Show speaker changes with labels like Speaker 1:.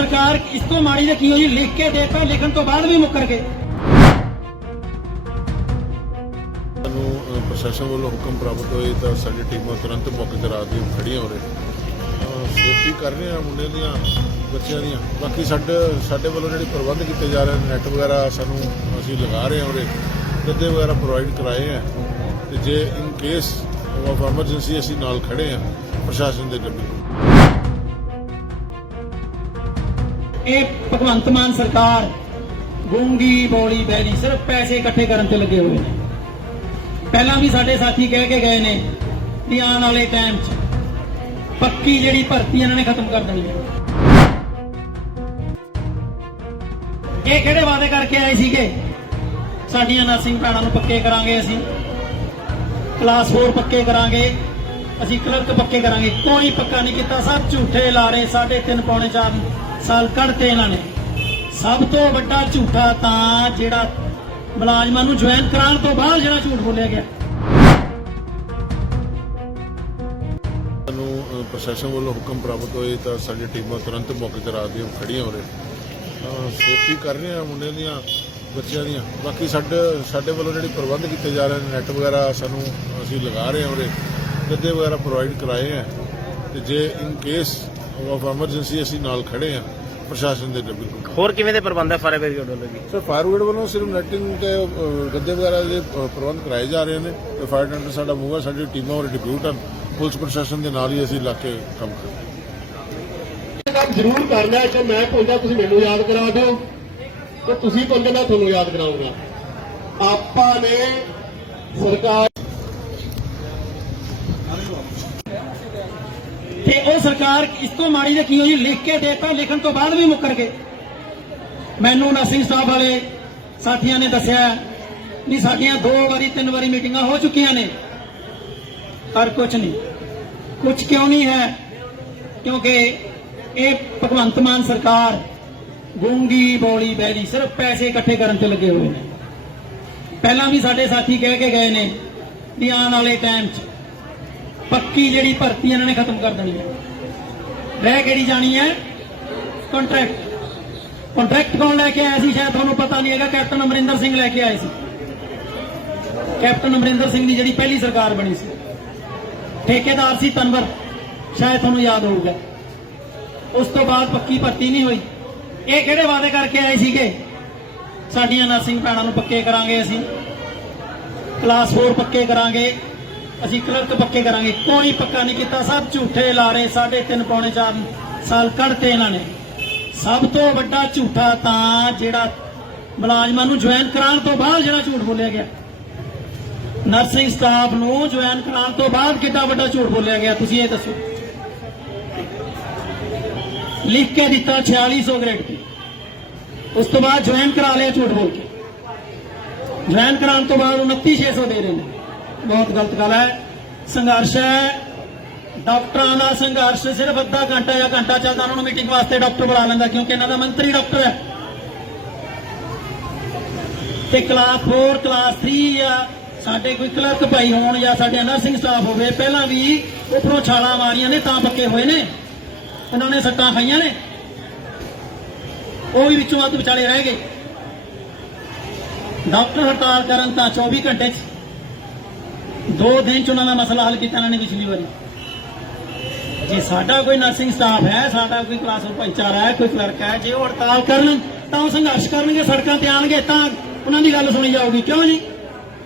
Speaker 1: ਸਰਕਾਰ ਇਸ ਤੋਂ ਮਾੜੀ ਤੇ ਕੀ ਹੋਈ? ਲਿਖ ਕੇ ਦੇਤਾ ਲਿਖਣ ਤੋਂ ਬਾਅਦ ਵੀ ਮੁੱਕਰ ਗਏ।
Speaker 2: ਸਾਨੂੰ ਪ੍ਰਸ਼ਾਸਨ ਵੱਲੋਂ ਹੁਕਮ ਪ੍ਰਾਪਤ ਹੋਏ ਤਾਂ ਸਾਡੀ ਟੀਮਾਂ ਤੁਰੰਤ ਮੌਕੇ ਤੇ ਰਾਤ ਦੀਆਂ ਖੜੀਆਂ ਹੋ ਰਹੇ ਸੇਫਟੀ ਕਰ ਰਹੇ ਆ ਮੁੰਡਿਆਂ ਦੀਆਂ, ਬੱਚਿਆਂ ਦੀਆਂ। ਬਾਕੀ ਸਾਡੇ ਸਾਡੇ ਵੱਲੋਂ ਜਿਹੜੇ ਪ੍ਰਬੰਧ ਕੀਤੇ ਜਾ ਰਹੇ ਨੇ, ਨੈਟ ਵਗੈਰਾ ਸਾਨੂੰ ਅਸੀਂ ਲਗਾ ਰਹੇ ਹਾਂ ਉਰੇ। ਗੱਦੇ ਵਗੈਰਾ ਪ੍ਰੋਵਾਈਡ ਕਰਾਏ ਆ। ਤੇ ਜੇ ਇਨ ਕੇਸ ਆਫ ਐਮਰਜੈਂਸੀ ਅਸੀਂ ਨਾਲ ਖੜੇ ਆ, ਪ੍ਰਸ਼ਾਸਨ ਦੇ ਗੱਡੀ
Speaker 1: ਇਹ ਭਗਵੰਤ ਮਾਨ ਸਰਕਾਰ ਗੂੰਗੀ ਬੋਲੀ ਬੈਲੀ ਸਿਰਫ ਪੈਸੇ ਇਕੱਠੇ ਕਰਨ ਤੇ ਲੱਗੇ ਹੋਏ ਨੇ। ਪਹਿਲਾਂ ਵੀ ਸਾਡੇ ਸਾਥੀ ਕਹਿ ਕੇ ਗਏ ਨੇ ਕਿ ਆਉਣ ਵਾਲੇ ਟਾਈਮ 'ਚ ਪੱਕੀ ਜਿਹੜੀ ਭਰਤੀ ਇਹਨਾਂ ਨੇ ਖਤਮ ਕਰ ਦੇਣੀ ਹੈ। ਇਹ ਕਿਹੜੇ ਵਾਅਦੇ ਕਰਕੇ ਆਏ ਸੀਗੇ? ਸਾਡੀਆਂ ਨਰਸਿੰਗ ਭੈਣਾਂ ਨੂੰ ਪੱਕੇ ਕਰਾਂਗੇ ਅਸੀਂ। ਕਲਾਸ 4 ਪੱਕੇ ਕਰਾਂਗੇ। ਅਸੀਂ ਕਲਰਕ ਪੱਕੇ ਕਰਾਂਗੇ। ਕੋਈ ਪੱਕਾ ਨਹੀਂ ਕੀਤਾ। ਸਭ ਝੂਠੇ ਲਾਰੇ, ਸਾਢੇ ਤਿੰਨ ਪੌਣੇ 4 ਸਾਲ ਕੱਢਤੇ ਇਹਨਾਂ ਨੇ। ਸਭ ਤੋਂ ਵੱਡਾ ਝੂਠਾ ਤਾਂ ਜਿਹੜਾ ਮੁਲਾਜ਼ਮਾਂ ਨੂੰ ਜੁਆਇਨ ਕਰਾਉਣ ਤੋਂ ਬਾਅਦ ਜਿਹੜਾ ਝੂਠ ਬੋਲਿਆ ਗਿਆ।
Speaker 2: ਸਾਨੂੰ ਪ੍ਰਸ਼ਾਸਨ ਵੱਲੋਂ ਹੁਕਮ ਪ੍ਰਾਪਤ ਹੋਏ ਤਾਂ ਸਾਡੀ ਟੀਮਾਂ ਤੁਰੰਤ ਮੌਕੇ ਤੇ ਰਾਤ ਦੀਆਂ ਖੜੀਆਂ ਹੋ ਰਹੇ ਸੇਫਟੀ ਕਰ ਰਹੇ ਆ ਮੁੰਡਿਆਂ ਦੀਆਂ, ਬੱਚਿਆਂ ਦੀਆਂ। ਬਾਕੀ ਸਾਡੇ ਸਾਡੇ ਵੱਲੋਂ ਜਿਹੜੇ ਪ੍ਰਬੰਧ ਕੀਤੇ ਜਾ ਰਹੇ ਨੇ ਨੈਟ ਵਗੈਰਾ ਸਾਨੂੰ ਅਸੀਂ ਲਗਾ ਰਹੇ ਹਾਂ ਉਰੇ। ਗੱਦੇ ਵਗੈਰਾ ਪ੍ਰੋਵਾਈਡ ਕਰਾਏ ਆ। ਤੇ ਜੇ ਇਨ ਕੇਸ ਆਫ ਐਮਰਜੈਂਸੀ ਅਸੀਂ ਨਾਲ ਖੜੇ ਆ ਪ੍ਰਸ਼ਾਸਨ ਦੇ ਡੱਬੇ
Speaker 3: ਹੋਰ ਕਿਵੇਂ ਦੇ ਪ੍ਰਬੰਧ ਹੈ ਫਾਇਰ ਬ੍ਰਿਗੇਡ ਵੱਲੋਂ ਜੀ?
Speaker 2: ਸਰ ਫਾਇਰਵਰਡ ਵੱਲੋਂ ਸਿਰਫ ਨੈਟਿੰਗ ਤੇ ਗੱਦੇ ਵਗੈਰਾ ਦੇ ਪ੍ਰਬੰਧ ਕਰਾਏ ਜਾ ਰਹੇ ਨੇ ਤੇ ਫਾਇਰ ਟੈਂਡਰ ਸਾਡਾ ਮੂਵ ਹੈ ਸਾਡੀ ਟੀਮਾਂ ਔਰ ਡਿਪਿਊਟ ਹਨ। ਪੁਲਿਸ ਪ੍ਰਸ਼ਾਸਨ ਦੇ ਨਾਲ ਹੀ ਅਸੀਂ ਲਾ ਕੇ ਕੰਮ ਕਰ
Speaker 4: ਕੰਮ ਜ਼ਰੂਰ ਕਰਨਾ ਹੈ ਕਿ ਮੈਂ ਭੁੱਲਦਾ ਤੁਸੀਂ ਮੈਨੂੰ ਯਾਦ ਕਰਾ ਦਿਓ। ਤੇ ਤੁਸੀਂ ਭੁੱਲਦੇ ਮੈਂ ਤੁਹਾਨੂੰ ਯਾਦ ਕਰਾਉਂਗਾ। ਆਪਾਂ ਨੇ ਸਰਕਾਰ
Speaker 1: ਤੇ ਉਹ ਸਰਕਾਰ ਇਸ ਤੋਂ ਮਾੜੀ ਤੇ ਕੀ ਹੋਈ? ਲਿਖ ਕੇ ਦੇਤਾ, ਲਿਖਣ ਤੋਂ ਬਾਅਦ ਵੀ ਮੁੱਕਰ ਗਏ। ਮੈਨੂੰ ਨਰਸਿੰਗ ਸਟਾਫ ਵਾਲੇ ਸਾਥੀਆਂ ਨੇ ਦੱਸਿਆ ਵੀ ਸਾਡੀਆਂ ਦੋ ਵਾਰੀ, ਤਿੰਨ ਵਾਰੀ ਮੀਟਿੰਗਾਂ ਹੋ ਚੁੱਕੀਆਂ ਨੇ। ਪਰ ਕੁਝ ਨਹੀਂ। ਕੁਝ ਕਿਉਂ ਨਹੀਂ ਹੈ? ਕਿਉਂਕਿ ਇਹ ਭਗਵੰਤ ਮਾਨ ਸਰਕਾਰ ਗੂੰਗੀ ਬੋਲੀ ਬੈਲੀ ਸਿਰਫ ਪੈਸੇ ਇਕੱਠੇ ਕਰਨ ਤੇ ਲੱਗੇ ਹੋਏ ਨੇ। ਪਹਿਲਾਂ ਵੀ ਸਾਡੇ ਸਾਥੀ ਕਹਿ ਕੇ ਗਏ ਨੇ ਵੀ ਆਉਣ ਵਾਲੇ ਟਾਈਮ 'ਚ ਪੱਕੀ ਜਿਹੜੀ ਭਰਤੀ ਇਹਨਾਂ ਨੇ ਖਤਮ ਕਰ ਦੇਣੀ ਹੈ। ਰਹਿ ਕਿਹੜੀ ਜਾਣੀ ਹੈ? ਕੰਟਰੈਕਟ ਕੰਟਰੈਕਟ ਕੌਣ ਲੈ ਕੇ ਆਇਆ ਸੀ? ਸ਼ਾਇਦ ਤੁਹਾਨੂੰ ਪਤਾ ਨਹੀਂ ਹੈਗਾ ਕੈਪਟਨ ਅਮਰਿੰਦਰ ਸਿੰਘ ਲੈ ਕੇ ਆਏ ਸੀ। ਕੈਪਟਨ ਅਮਰਿੰਦਰ ਸਿੰਘ ਦੀ ਜਿਹੜੀ ਪਹਿਲੀ ਸਰਕਾਰ ਬਣੀ ਸੀ। ਠੇਕੇਦਾਰ ਸੀ ਤਨਵਰ। ਸ਼ਾਇਦ ਤੁਹਾਨੂੰ ਯਾਦ ਹੋਊਗਾ। ਉਸ ਤੋਂ ਬਾਅਦ ਪੱਕੀ ਭਰਤੀ ਨਹੀਂ ਹੋਈ। ਇਹ ਕਿਹੜੇ ਵਾਅਦੇ ਕਰਕੇ ਆਏ ਸੀਗੇ? ਸਾਡੀਆਂ ਨਰਸਿੰਗ ਭੈਣਾਂ ਨੂੰ ਪੱਕੇ ਕਰਾਂਗੇ ਅਸੀਂ। ਕਲਾਸ 4 ਪੱਕੇ ਕਰਾਂਗੇ। ਅਸੀਂ ਕਲਰਕ ਪੱਕੇ ਕਰਾਂਗੇ। ਕੋਈ ਪੱਕਾ ਨਹੀਂ ਕੀਤਾ। ਸਭ ਝੂਠੇ ਲਾਰੇ ਸਾਢੇ ਤਿੰਨ ਪੌਣੇ 4 ਸਾਲ ਕੱਢਤੇ ਇਹਨਾਂ ਨੇ। ਸਭ ਤੋਂ ਵੱਡਾ ਝੂਠਾ ਤਾਂ ਜਿਹੜਾ ਮੁਲਾਜ਼ਮਾਂ ਨੂੰ ਜੁਆਇਨ ਕਰਾਉਣ ਤੋਂ ਬਾਅਦ ਜਿਹੜਾ ਝੂਠ ਬੋਲਿਆ ਗਿਆ। ਨਰਸਿੰਗ ਸਟਾਫ ਨੂੰ ਜੁਆਇਨ ਕਰਾਉਣ ਤੋਂ ਬਾਅਦ ਕਿੰਨਾ ਵੱਡਾ ਝੂਠ ਬੋਲਿਆ ਗਿਆ। ਤੁਸੀਂ ਇਹ ਦੱਸੋ। ਲਿਖ ਕੇ ਦਿੱਤਾ 4600 ਗ੍ਰੇਡ ਤੇ। ਉਸ ਤੋਂ ਬਾਅਦ ਜੁਆਇਨ ਕਰਾ ਲਿਆ ਝੂਠ ਬੋਲ ਕੇ। ਜੁਆਇਨ ਕਰਾਉਣ ਤੋਂ ਬਾਅਦ 29600 ਦੇ ਰਹੇ ਨੇ। ਬਹੁਤ ਗਲਤ ਗੱਲ ਹੈ। ਸੰਘਰਸ਼ ਹੈ। ਡਾਕਟਰਾਂ ਦਾ ਸੰਘਰਸ਼ ਸਿਰਫ ਅੱਧਾ ਘੰਟਾ ਜਾਂ ਘੰਟਾ ਚੱਲਦਾ, ਉਹਨਾਂ ਨੂੰ ਮੀਟਿੰਗ ਵਾਸਤੇ ਡਾਕਟਰ ਬੁਲਾ ਲੈਂਦਾ, ਕਿਉਂਕਿ ਇਹਨਾਂ ਦਾ ਮੰਤਰੀ ਡਾਕਟਰ ਹੈ। ਤੇ ਕਲਾਸ 4 ਕਲਾਸ 3 ਜਾਂ ਸਾਡੇ ਕੋਈ ਕਲਰਕ ਭਾਈ ਹੋਣ ਜਾਂ ਸਾਡੇ ਨਰਸਿੰਗ ਸਟਾਫ ਹੋਵੇ, ਪਹਿਲਾਂ ਵੀ ਉਪਰੋਂ ਛਾਲਾਂ ਮਾਰੀਆਂ ਨੇ, ਤਾਂ ਪੱਕੇ ਹੋਏ ਨੇ। ਉਹਨਾਂ ਨੇ ਸੱਟਾਂ ਖਾਈਆਂ ਨੇ। ਉਹ ਵੀ ਵਿੱਚੋਂ ਅੱਧ ਵਿਚਾਲੇ ਰਹਿ ਗਏ। ਡਾਕਟਰ ਹੜਤਾਲ ਕਰਨ ਤਾਂ 24 ਘੰਟੇ ਚ ਦੋ ਦਿਨ ਚ ਉਹਨਾਂ ਦਾ ਮਸਲਾ ਹੱਲ ਕੀਤਾ, ਇਹਨਾਂ ਨੇ ਪਿਛਲੀ ਵਾਰੀ। ਜੇ ਸਾਡਾ ਕੋਈ ਨਰਸਿੰਗ ਸਟਾਫ ਹੈ, ਸਾਡਾ ਕੋਈ ਕਲਾਸ ਭਾਈਚਾਰਾ ਹੈ, ਕੋਈ ਕਲਰਕ ਹੈ, ਜੇ ਉਹ ਹੜਤਾਲ ਕਰਨ, ਤਾਂ ਉਹ ਸੰਘਰਸ਼ ਕਰਨਗੇ, ਸੜਕਾਂ ਤੇ ਆਣਗੇ ਤਾਂ ਉਹਨਾਂ ਦੀ ਗੱਲ ਸੁਣੀ ਜਾਊਗੀ। ਕਿਉਂ ਜੀ?